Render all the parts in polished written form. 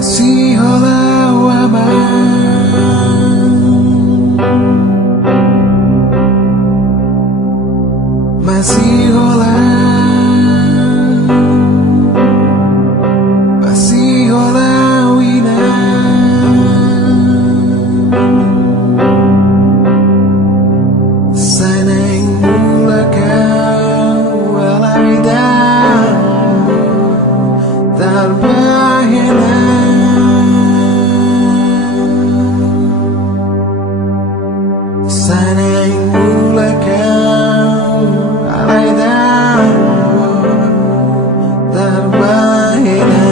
Masih olah waman, masih olah, masih olah wina. Sanang mula kau walai dah terbahena. Sanang mula kau walai dah terbahena.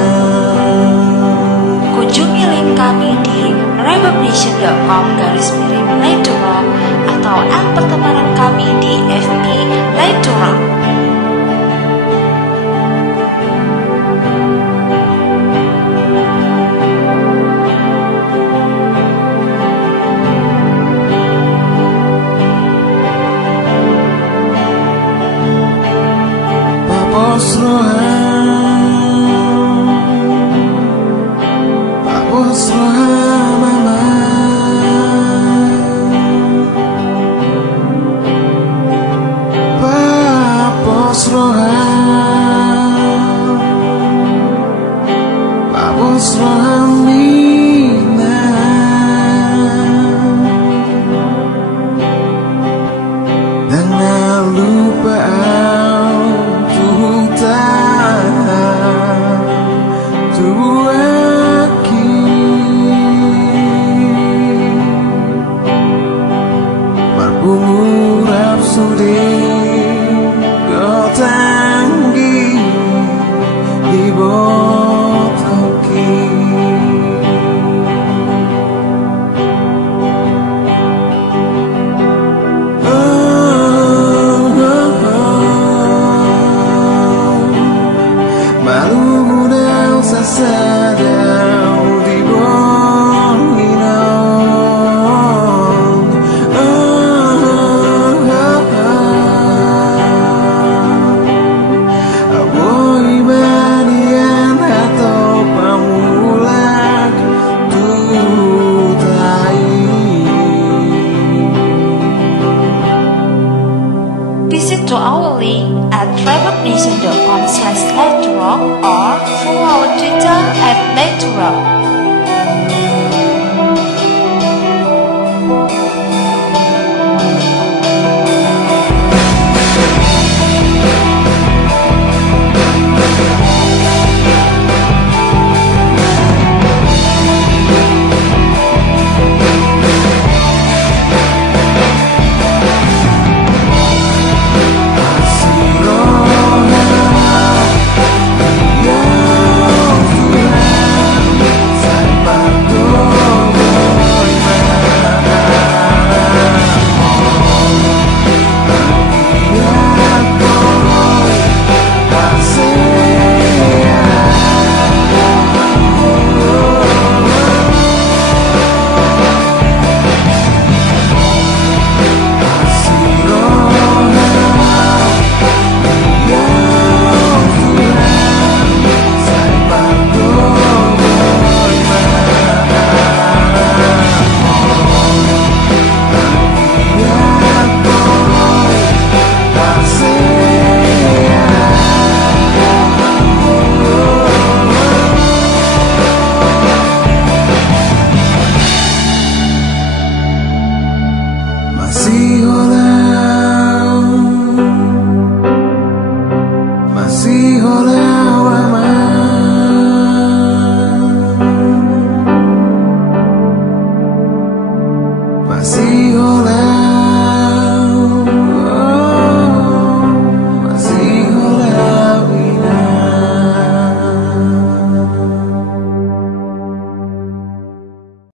Kunjungi link kami di rebelnation.com/Light2Rock atau pertemanan kami di FB Light2Rock. Papos rohan mama, papos rohan mina. Jangan lupa murab sudah kau tanggi di botoki. Malu muda sasadau di Visit to our link at rebelnation.com/Light2Rock or follow our Twitter @Light2Rock.